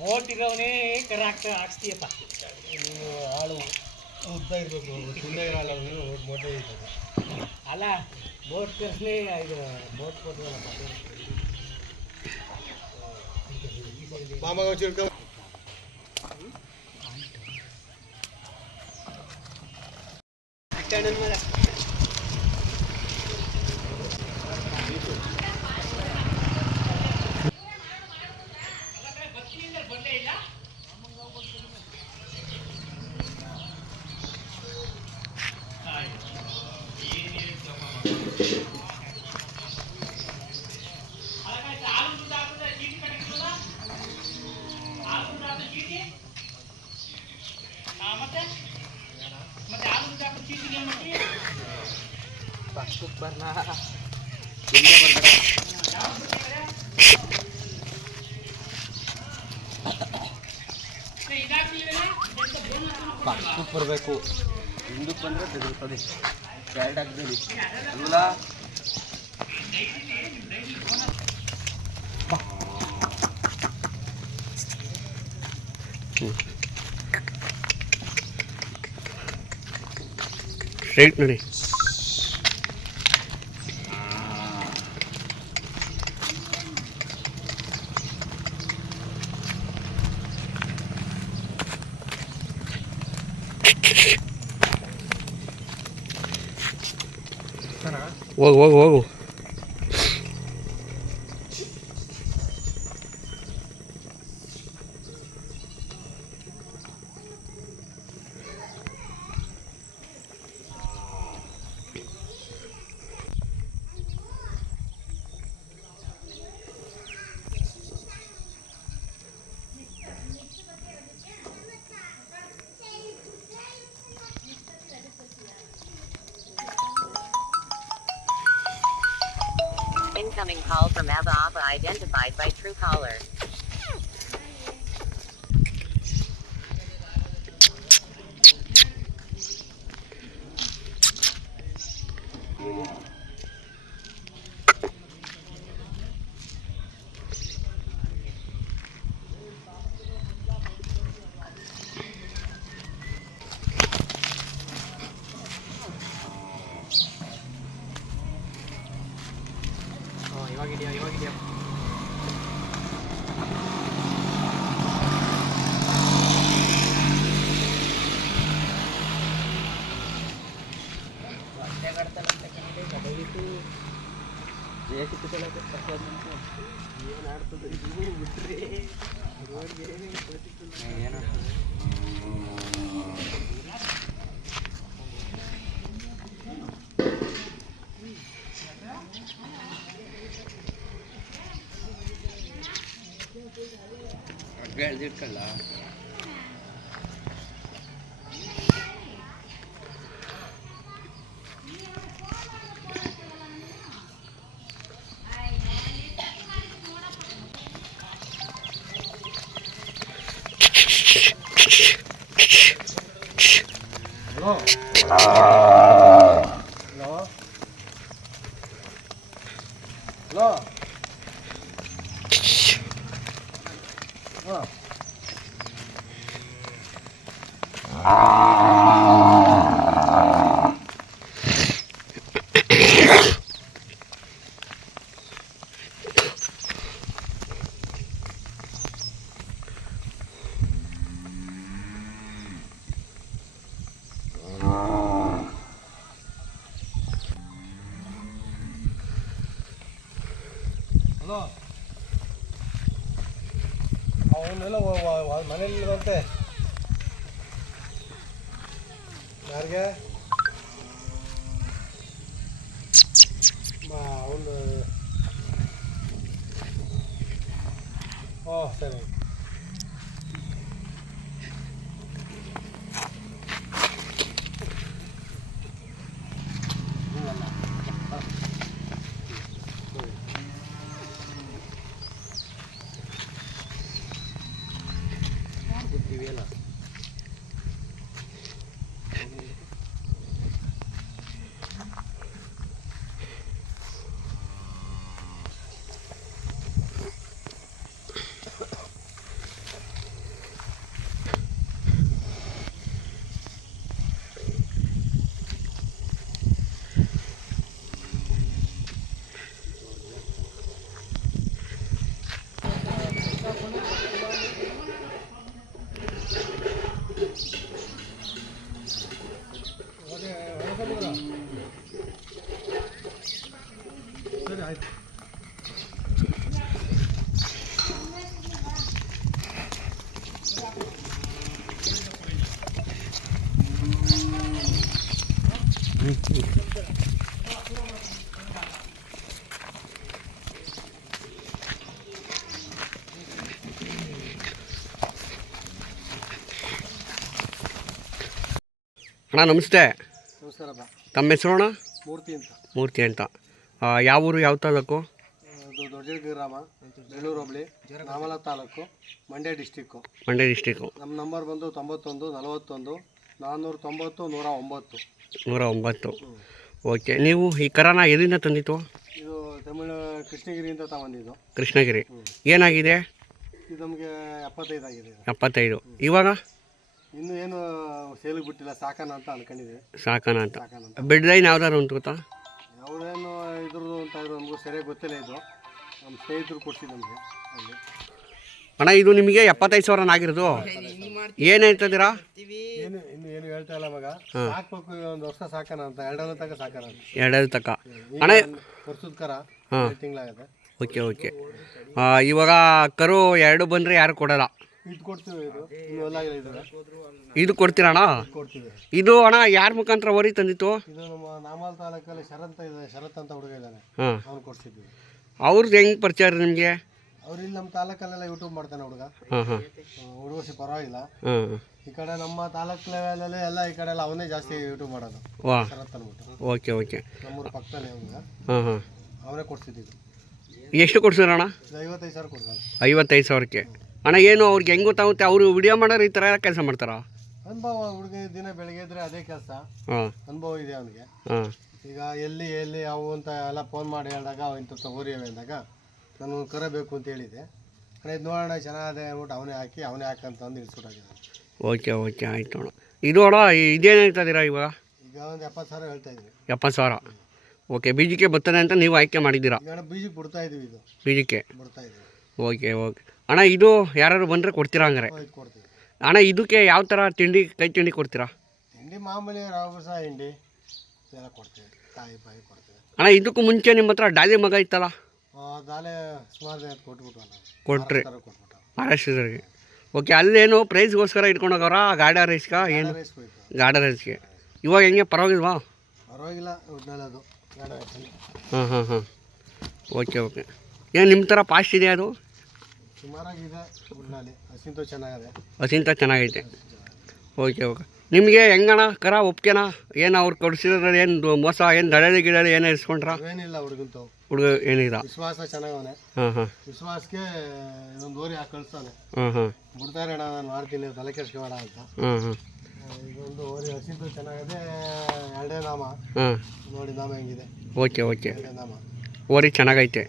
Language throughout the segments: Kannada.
ಮೋಟ್ ಇರೋವನೇ ಕರ ಹಾಕ್ತಾ ಹಾಕ್ಸ್ತೀಯಪ್ಪ ನೀನು ಆಳು ಉದ್ದ ಇರಬೇಕು ಚಿನ್ನ ಇರಲ್ಲ ಮೊಟ್ಟೆ ಇರ್ತದೆ ಅಲ್ಲ ಬೋಟ್ ಕರ್ಸ್ಲಿ ಇದು ಬೋಟ್ ಕೊಡ್ತೀವಲ್ಲಪ್ಪ ಮಾಮಗ ಚಿಡ್ಕೊ ಮತ್ತೆ ಪಕ್ಕಕ್ಕೆ ಬರಬೇಕು ಹಿಂದಕ್ಕೆ ಬಂದರೆ ಬೆದರ್ತದೆ ಎರಡು ಹಾಕ್ದೇನಿ ಅಲ್ಲ ರೈಟ್ ನೋಡಿ ಹೋಗು ಹೋಗು ಹೋಗು. Incoming call from Abba Abba identified by Truecaller. ಹಾಂ ಹಗ್ಗ ಎಳ್ದಿಟ್ಕಲ್ಲ ಹಲೋ ಹಲೋ ಹಲೋ ಹಾಂ ಹಲೋ ಅವನ್ನೆಲ್ಲ ಮನೇಲಿ ಇರುವಂತೆ ಯಾರಿಗೆ? ಒಂದು ಓ ಸರಿ. ಅಣ್ಣ ನಮಸ್ತೆ. ನಮಸ್ಕಾರಪ್ಪ ತಮ್ಮ ಹೆಸರು ಅಣ್ಣ? ಮೂರ್ತಿ ಅಂತ. ಮೂರ್ತಿ ಅಂತ. ಆ, ಯಾವ ಊರು ಯಾವ ತಾಲೂಕು? ಅದು ದೊಡ್ಡಜಿ ಗ್ರಾಮ ಬೆಳ್ಳೂರು ಹೋಬಳಿ ನಾಮಲ ತಾಲೂಕು ಮಂಡ್ಯ ಡಿಸ್ಟಿಕ್ಕು ಮಂಡ್ಯ ಡಿಸ್ಟಿಕ್ಕು ನಮ್ಮ ನಂಬರ್ ಬಂದು ತೊಂಬತ್ತೊಂದು ನಲವತ್ತೊಂದು ನಾನ್ನೂರ ತೊಂಬತ್ತು ನೂರ ಒಂಬತ್ತು. ನೂರ ಒಂಬತ್ತು. ಓಕೆ ನೀವು ಈ ಕರಾನ ಎಲ್ಲಿಂದ ತಂದಿತ್ತು ಇದು ತಮಿಳು ಕೃಷ್ಣಗಿರಿಯಿಂದ ತಗೊಂಡಿದ್ದು ಕೃಷ್ಣಗಿರಿ. ಏನಾಗಿದೆ? ಇದು ನಮಗೆ ಎಪ್ಪತ್ತೈದು ಆಗಿದೆ. ಇದು. ಎಪ್ಪತ್ತೈದು. ಇವಾಗ? ಇನ್ನೂ ಏನು ಸೇಲಿಗೆ ಬಿಟ್ಟಿಲ್ಲ ಸಾಕಣ ಅಂತ ಅನ್ಕೊಂಡಿದ್ದೀವಿ ಸಾಕಣ ಅಂತ. ಸಾಕಣ ಅಂತ. ಬೆಡ್ ಲೈನ್ ಯಾವ್ದಾರು ಉಂಟು ಗೊತ್ತಾ? ಅವ್ರೇನು ಇದ್ರದ್ದು ಅಂತ ಇದ್ರು ನಮಗೂ ಸರಿಯಾಗಿ ಗೊತ್ತಿಲ್ಲ ಇದು. ನಮ್ಮ ಸ್ನೇಹಿತರು ಕೊಡ್ಸಿದ್ದು ನಮಗೆ ಅಲ್ಲಿ. ಅಣ್ಣ ಇದು ನಿಮಗೆ ಎಪ್ಪತ್ತೈದು ಸಾವಿರ ಆಗಿರೋದು ಏನು ಹೇಳ್ತಿದ್ದೀರಾ ಏನು ಇನ್ನು ಏನು ಹೇಳ್ತಾ ಇಲ್ಲ ಮಗ ಸಾಕ್ಬೇಕು ಒಂದು ವರ್ಷ ಸಾಕಣ ಅಂತ ಎರಡನೇ ತನಕ ಸಾಕಣ ಅಂತ. ಎರಡಲ್ಲಿ ತಕ್ಕ ಅಣ್ಣ ವರ್ಷದ ಕರ ಹಾಂ. ತಿಂಗಳಾಗತ್ತೆ. Okay okay. ಇವಾಗ ಕರು ಎರಡು ಬಂದರೆ ಯಾರು ಕೊಡಲ್ಲ. ಇದು ಕೊಡ್ತೀವಿ ಇದು. ಎಲ್ಲ ಇದ್ದಾರೆ ಇದು ಕೊಡ್ತೀರಾ ಅಣ್ಣ? ಕೊಡ್ತೀವಿ. ಇದು ಅಣ್ಣ ಯಾರ ಮುಖಾಂತರ ಹೊರಿ ತಂದಿತ್ತು? ಇದು ನಮ್ಮ ನಾಮಲ್ ತಾಲೂಕಲ್ಲಿ ಶರತ್ ಇದೆ ಶರತ್ ಅಂತ ಹುಡುಗ ಇದ್ದಾನೆ ಹಾಂ. ಅವ್ನು ಕೊಡ್ಸಿದ್ವಿ ಅವ್ರದ್ದು ಹೆಂಗೆ ಪರಿಚಯ ರೀ ನಿಮಗೆ? ಅವ್ರು ಇಲ್ಲಿ ನಮ್ಮ ತಾಲೂಕಲ್ಲೆಲ್ಲ ಯೂಟ್ಯೂಬ್ ಮಾಡ್ತಾನೆ ಹುಡುಗ. ಹಾಂ ಹಾಂ. ಹುಡುಗಸಿ ಪರವಾಗಿಲ್ಲ. ಹಾಂ ಈ ಕಡೆ ನಮ್ಮ ತಾಲೂಕ್ ಲೆವೆಲಲ್ಲಿ ಎಲ್ಲ ಈ ಕಡೆ ಎಲ್ಲ ಅವನೇ ಜಾಸ್ತಿ ಯೂಟ್ಯೂಬ್ ಮಾಡೋದು. ವಾ. ಶರತ್ ಅಂದ್ಬಿಟ್ಟು. Okay okay. ನಮ್ಮೂರ ಪಕ್ಕದಲ್ಲೇ ಅವ್ನಿಗೆ ಹಾಂ ಹಾಂ. ಅವನೇ ಕೊಡ್ಸಿದ್ದೀವಿ. ಎಷ್ಟು ಕೊಡ್ಸಿದ್ರಣ್ಣ? ಇದು ಐವತ್ತೈದು ಸಾವಿರ ಕೊಡ್ತಾನೆ ಐವತ್ತೈದು ಸಾವಿರಕ್ಕೆ. ಅಣ್ಣ ಏನು ಅವ್ರಿಗೆ ಹೆಂಗೆ ಗೊತ್ತಾಗುತ್ತೆ? ಅವರು ವಿಡಿಯೋ ಮಾಡೋರು ಈ ಥರ ಕೆಲಸ ಮಾಡ್ತಾರಾ? ಅನುಭವ ಹುಡುಗ ದಿನ ಬೆಳಗ್ಗೆ ಇದ್ರೆ ಅದೇ ಕೆಲಸ. ಹಾಂ. ಅನುಭವ ಇದೆ ಅವನಿಗೆ. ಹಾಂ. ಈಗ ಎಲ್ಲಿ ಎಲ್ಲಿ ಅವು ಅಂತ ಎಲ್ಲ ಫೋನ್ ಮಾಡಿ ಹೇಳಿದಾಗ ಅವ ಇಂಥ ಅಂದಾಗ ನಾನು ಕರಬೇಕು ಅಂತ ಹೇಳಿದೆ. ಅಣ್ಣ ಇದು ನೋಡೋಣ ಚೆನ್ನಾಗಿದೆ ಅಂದ್ಬಿಟ್ಟು ಅವನೇ ಹಾಕಿ ಅವನೇ ಹಾಕಂತಂದು ಇಳಿಸ್ಬಿಟ್ಟಾಗಿದ್ದಾನೆ ಓಕೆ ಓಕೆ ಆಯಿತು ಅಣ್ಣ. ಇದು ಅಣ್ಣ ಇದೇನು ಹೇಳ್ತಿದ್ದೀರಾ ಇವಾಗ? ಈಗ ಒಂದು ಎಪ್ಪತ್ತು ಸಾವಿರ ಹೇಳ್ತಾ ಇದ್ವಿ ಎಪ್ಪತ್ತು ಸಾವಿರ. ಓಕೆ ಬೀಜಕ್ಕೆ ಬರ್ತದೆ ಅಂತ ನೀವು ಆಯ್ಕೆ ಮಾಡಿದ್ದೀರಾ? ಈಗ ಜಿ ಬೀಜಕ್ಕೆ ಬಿಡ್ತಾ ಇದೀವಿ ಇದು. ಬೀಜಕ್ಕೆ? ಬಿಡ್ತಾ ಇದೀವಿ. Okay okay. ಅಣ್ಣ ಇದು ಯಾರು ಬಂದರೆ ಕೊಡ್ತೀರಾ ಹಂಗಾರೆ? ಕೊಡ್ತೀವಿ. ಅಣ್ಣ ಇದಕ್ಕೆ ಯಾವ ಥರ ತಿಂಡಿ ಕೈ ತಿಂಡಿ ಕೊಡ್ತೀರಾ? ತಿಂಡಿ ಮಾಮೂಲಿ ರಾವಸ ಹಿಂಡಿ ಎಲ್ಲ ಕೊಡ್ತೀವಿ. ಕಾಯಿ ಪಾಯಿ ಕೊಡ್ತೀವಿ. ಅಣ್ಣ ಇದಕ್ಕೂ ಮುಂಚೆ ನಿಮ್ಮ ಹತ್ರ ಡಾಲಿ ಮಗ ಇತ್ತಲ್ಲ? ಆ, ದಾಲೆ ಸುಮಾರು ಜನ ಕೊಟ್ಬಿಟ್ಟು ಕೊಟ್ರಿ. ಮಹಾರಾಷ್ಟ್ರದವ್ರಿಗೆ ಓಕೆ ಅಲ್ಲೇನು ಪ್ರೈಸ್ಗೋಸ್ಕರ ಇಟ್ಕೊಂಡು ಹೋಗವ್ರ? ಗಾಡ ರೈಸ್ಗ? ಏನು? ಗಾಡ ರೈಸ್ಗೆ. ಇವಾಗ ಹೆಂಗೆ? ಪರವಾಗಿಲ್ವಾ? ಪರವಾಗಿಲ್ಲ. ಹಾಂ ಹಾಂ ಹಾಂ ಓಕೆ ಓಕೆ. ಏನು ನಿಮ್ಮ ಥರ ಪಾಸ್ಟ್ ಇದೆಯಾ ಅದು? ಸುಮಾರಾಗಿದೆ ಹಸಿಂತೂ ಚೆನ್ನಾಗಿದೆ. ಹಸಿಂತ ಚೆನ್ನಾಗೈತೆ. Okay okay. ನಿಮಗೆ ಹೆಂಗಣ ಕರ ಒಪ್ಕೆನಾ ಏನು ಅವ್ರು ಕೊಡಿಸಿದ್ರೆ ಏನು ಮೋಸ ಏನು ದಳಲಿ ಗಿಡಲಿ ಏನೋ ಇಸ್ಕೊಂಡ್ರ ಏನಿಲ್ಲ ಹುಡುಗಂತು. ಹುಡುಗ ಏನಿಲ್ಲ. ವಿಶ್ವಾಸ ಚೆನ್ನಾಗವನೆ. ಹಾಂ ಹಾಂ. ವಿಶ್ವಾಸಕ್ಕೆ ಇದೊಂದು ಓರಿ ಹಾಕಿ ಕಳಿಸ್ತಾನೆ ಹಾಂ ಹಾಂ. ಬಿಡ್ತಾರೆ ಅಣ್ಣ ನಾನು ಮಾಡ್ತೀನಿ ತಲೆ ಕೆಡ್ಸ್ಕೊಬೇಡ ಅಂತ. ಹಾಂ ಹಾಂ. ಇದೊಂದು ಓರಿ ಹಸಿಂತೂ ಚೆನ್ನಾಗಿದೆ. ಎರಡೇ ನಾಮ ಹಾಂ. ನೋಡಿ ನಾಮ ಹೆಂಗಿದೆ. Okay okay. ಎರಡೇ ನಾಮ ಓರಿ ಚೆನ್ನಾಗೈತೆ.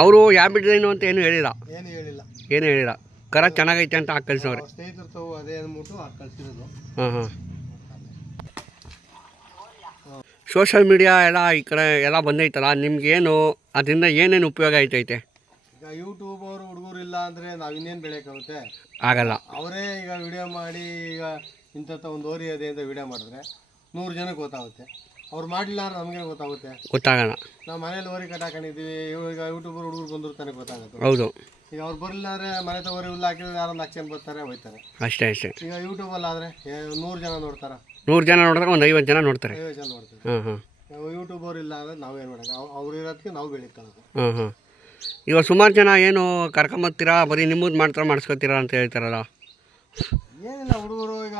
ಅವರು ಯಾವ ಏನು ಅಂತ ಏನು ಹೇಳಿಲ್ಲ. ಏನು ಹೇಳಿಲ್ಲ. ಏನು ಹೇಳಿಲ್ಲ. ಕರ ಚೆನ್ನಾಗೈತೆ ಅಂತ ಹಾಕಿ ಕಳ್ಸವ್ರೆ. ಅವ್ರ ಸ್ನೇಹಿತರು ತಾವು ಅದೇ ಅಂದ್ಬಿಟ್ಟು ಹಾಕಿ ಕಳ್ಸಿರೋದು. ಹಾಂ ಹಾಂ. ಸೋಷಲ್ ಮೀಡಿಯಾ ಎಲ್ಲ ಈ ಕಡೆ ಎಲ್ಲ ಬಂದೈತಲ್ಲ ನಿಮ್ಗೇನು ಅದರಿಂದ ಏನೇನು ಉಪಯೋಗ ಆಯ್ತೈತೆ ಈಗ ಯೂಟ್ಯೂಬ್ ಅವರು ಹುಡುಗರು ಇಲ್ಲ ಅಂದರೆ ನಾವು ಇನ್ನೇನು ಬೆಳೆಯೋಕ್ಕಾಗುತ್ತೆ ಆಗಲ್ಲ. ಅವರೇ ಈಗ ವಿಡಿಯೋ ಮಾಡಿ ಈಗ ಇಂಥ ಒಂದು ಓರಿ ಅದೇ ಅಂತ ವಿಡಿಯೋ ಮಾಡಿದ್ರೆ ನೂರು ಜನಕ್ಕೆ ಗೊತ್ತಾಗುತ್ತೆ. ಅವ್ರು ಮಾಡಿಲ್ಲ ಅಂದ್ರೆ ನಮಗೆ ಗೊತ್ತಾಗುತ್ತೆ? ಗೊತ್ತಾಗಲ್ಲ. ನಾವು ಮನೇಲಿ ಓರಿ ಕಟ್ಟಾಕೊಂಡಿದ್ದೀವಿ ಇವಾಗ ಯೂಟ್ಯೂಬರ್ ಹುಡುಗರು ಬಂದ್ರು ತನಕ ಗೊತ್ತಾಗುತ್ತೆ. ಹೌದು. ಈಗ ಅವ್ರು ಬರಲಿಲ್ಲ ಅಂದರೆ ಮನೆ ತಗೋರಿ ಹುಲ್ಲು ಹಾಕಿದ್ರೆ ಯಾರೋ ನಾಲ್ಕು ಜನ ಬರ್ತಾರೆ ಹೋಯ್ತಾರೆ ಅಷ್ಟೇ ಅಷ್ಟೇ. ಈಗ ಯೂಟ್ಯೂಬಲ್ಲಿ ಆದರೆ ನೂರು ಜನ ನೋಡ್ತಾರೆ? ನೂರು ಜನ ನೋಡಿದ್ರೆ ಒಂದು ಐವತ್ತು ಜನ ನೋಡ್ತಾರೆ. ಐವತ್ತು ಜನ ನೋಡ್ತಾರೆ. ಹಾಂ ಹಾಂ. ಯೂಟ್ಯೂಬರ್ ಇಲ್ಲ ಅಂದರೆ ನಾವು ಏನು ಮಾಡೋಕ್ಕೆ ಅವ್ರು ಇರೋದಕ್ಕೆ ನಾವು ಬೆಳಿಕೊಳ್ಳೋದು ಹಾಂ ಹಾಂ. ಇವಾಗ ಸುಮಾರು ಜನ ಏನು ಕರ್ಕೊಂಬತ್ತೀರಾ? ಬರೀ ನಿಮ್ಮದು ಮಾಡ್ತಾರೆ ಮಾಡ್ಸ್ಕೊತೀರಾ ಅಂತ ಹೇಳ್ತಾರಲ್ಲ. ಏನಿಲ್ಲ ಹುಡುಗರು ಈಗ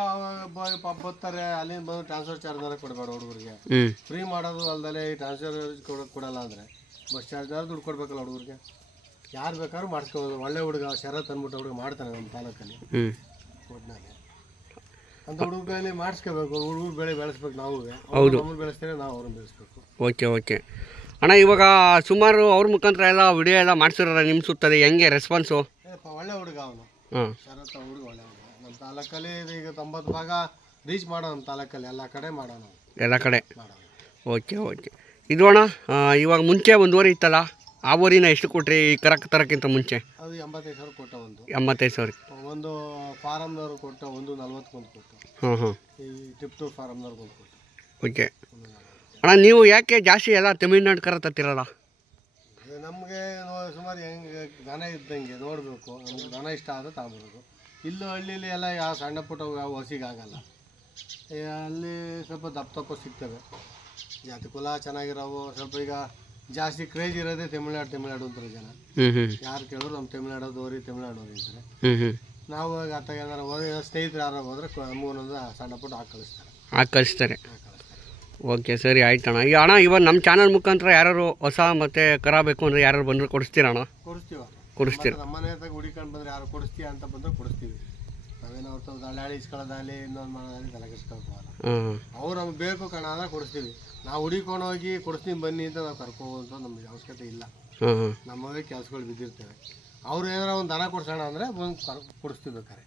ಪಾಪ ಬರ್ತಾರೆ ಅಲ್ಲಿಂದ ಬಂದು ಟ್ರಾನ್ಸ್ಫರ್ ಚಾರ್ಜ್ ಕೊಡಬೇಡ ಹುಡುಗರಿಗೆ. ಫ್ರೀ ಮಾಡೋದು ಅಲ್ದಲೆ ಈ ಟ್ರಾನ್ಸ್ಫರ್ ಕೊಡೋಕೆ ಕೊಡಲ್ಲ ಅಂದರೆ. ಬಸ್ ಚಾರ್ಜ್ ದುಡ್ಡು ಕೊಡಬೇಕಲ್ಲ ಹುಡುಗರಿಗೆ. ಯಾರು ಬೇಕಾದ್ರೂ ಮಾಡಿಸ್ಕೋಬೋದು. ಒಳ್ಳೆ ಹುಡುಗ ಶರತ್ ಅಂದ್ಬಿಟ್ಟು ಹುಡುಗ ಮಾಡ್ತಾನೆ ನಮ್ಮ ತಾಲೂಕಲ್ಲಿ. ಒಟ್ಟಿನಲ್ಲಿ ಅಂತ ಹುಡುಗರಲ್ಲಿ ಮಾಡಿಸ್ಕೋಬೇಕು. ಹುಡುಗರು ಬೆಳೆ ಬೆಳೆಸ್ಬೇಕು ನಾವು. ಹೌದು. ನಮ್ಮನ್ನು ಬೆಳೆಸ್ತೇವೆ ನಾವು ಅವ್ರನ್ನ ಬೆಳೆಸ್ಬೇಕು. Okay okay. ಅಣ್ಣ ಇವಾಗ ಸುಮಾರು ಅವ್ರ ಮುಖಾಂತರ ಎಲ್ಲ ವಿಡಿಯೋ ಎಲ್ಲ ಮಾಡಿಸಿರೋ ನಿಮ್ಮ ಸುತ್ತದೆ ಹೆಂಗೆ ರೆಸ್ಪಾನ್ಸು ಒಳ್ಳೆ ಹುಡುಗ ಅವನು. ಹಾಂ. ಶರತ್ ಹುಡುಗ ಒಳ್ಳೆ ಹುಡುಗ. ನಮ್ಮ ತಾಲೂಕಲ್ಲಿ ಈಗ ತೊಂಬತ್ತು ಭಾಗ ರೀಚ್ ಮಾಡೋಣ ತಾಲೂಕಲ್ಲಿ ಎಲ್ಲ ಕಡೆ ಮಾಡೋಣ. ಎಲ್ಲ ಕಡೆ? ಮಾಡೋಣ. Okay okay. ಇದು ಅಣ್ಣ ಇವಾಗ ಮುಂಚೆ ಒಂದು ಊರಿ ಇತ್ತಲ್ಲ ಆ ಊರಿನ ಎಷ್ಟು ಕೊಟ್ರಿ ಈ ಕರಕ್ ತರಕ್ಕಿಂತ ಮುಂಚೆ? ಅದು ಎಂಬತ್ತೈದು ಸಾವಿರ ಕೊಟ್ಟ ಒಂದು. ಎಂಬತ್ತೈದು ಸಾವಿರ. ಒಂದು ಫಾರಮ್ನವ್ರು ಕೊಟ್ಟ ಒಂದು ನಲ್ವತ್ತೊಂದು ಕೊಟ್ಟು. ಹಾಂ ಹಾಂ. ಈ ಟಿಪ್ಟು ಫಾರಮ್ನವ್ರು ಒಂದು ಕೊಟ್ಟು. ಓಕೆ. ಅಣ್ಣ ನೀವು ಯಾಕೆ ಜಾಸ್ತಿ ಎಲ್ಲ ತಮಿಳ್ನಾಡು ಕರ ತತ್ತಿರಲ್ಲ ನಮಗೆ ಸುಮಾರು ಹೆಂಗೆ ದನ ಇದ್ದಂಗೆ ನೋಡಬೇಕು ನಮ್ಗೆ ದನ ಇಷ್ಟ ಆದರೆ ತಗೊಂಬರೋದು ಇಲ್ಲೂ ಹಳ್ಳಿಲಿ ಎಲ್ಲ ಯಾವ ಸಣ್ಣ ಪುಟ್ಟ ಯಾವ ಹಸಿಗೆ ಆಗಲ್ಲ. ಈ ಅಲ್ಲಿ ಸ್ವಲ್ಪ ದಪ್ಪ ದಪ್ಪ ಸಿಗ್ತವೆ. ಜಾತಿ ಕುಲ ಚೆನ್ನಾಗಿರೋವು ಸ್ವಲ್ಪ ಈಗ ಜಾಸ್ತಿ ಕ್ರೇಜ್ ಇರೋದೇ ತಮಿಳ್ನಾಡು ತಮಿಳ್ನಾಡು ಅಂತಾರೆ ಜನ. ಯಾರು ಕೇಳಿದ್ರು ನಮ್ಮ ತಮಿಳ್ನಾಡು ದೋರಿ ತಮಿಳ್ನಾಡು ಅಂತಾರೆ. ಹ್ಞೂ ಹ್ಞೂ ನಾವು ಈಗ ಆತ ಏನಾರು ಹೋದ್ರೆ ಸ್ನೇಹಿತರು ಯಾರು ಹೋದ್ರೆ ಮೂರೊಂದು ಸಣ್ಣ ಪುಟ್ಟ ಹಾಕಿ ಕಳಿಸ್ತಾರೆ. ಹಾಕಿ ಕಳಿಸ್ತಾರೆ. ಓಕೆ ಸರಿ ಆಯ್ತು ಅಣ್ಣ. ಈಗ ಅಣ್ಣ ಇವಾಗ ನಮ್ಮ ಚಾನಲ್ ಮುಖಾಂತರ ಯಾರು ಹೊಸ ಮತ್ತೆ ಕರಾಬೇಕು ಅಂದರೆ ಯಾರು ಬಂದರೂ ಕೊಡಿಸ್ತೀರಣ್ಣ ಕೊಡಿಸ್ತೀವ ಕೊಡಿಸ್ತೀರ? ನಮ್ಮ ಮನೆ ಹತ್ರ ಹುಡಿಕೊಂಡು ಬಂದ್ರೆ ಯಾರು ಕೊಡಿಸ್ತೀಯ ಅಂತ ಬಂದ್ರೆ ಕೊಡಿಸ್ತೀವಿ. ನಾವೇನು ಅವ್ರ ತಮ್ಮ ದಳ್ಳಾಳಿ ಇಸ್ಕೊಳ್ಳೋದಾಗಲಿ ಇನ್ನೊಂದು ಮಾಡೋದಾಗಲಿ ತಲೆ ಅವ್ರು ನಮ್ಗೆ ಬೇಕು ಕಣ ಅಂದ್ರೆ ಕೊಡಿಸ್ತೀವಿ. ನಾವು ಹುಡಿಕೊಂಡು ಹೋಗಿ ಕೊಡಿಸ್ತೀನಿ ಬನ್ನಿ ಅಂತ ನಾವು ಕರ್ಕೋವಂತ ನಮ್ಗೆ ಅವಶ್ಯಕತೆ ಇಲ್ಲ. ನಮ್ಮವೇ ಕೆಲಸಗಳು ಬಿದ್ದಿರ್ತೇವೆ. ಅವ್ರು ಏನಾರ ಒಂದು ದನ ಕೊಡ್ಸೋಣ ಅಂದರೆ ಬಂದು ಕೊಡಿಸ್ತೀವಿ ಬೇಕಾರೆ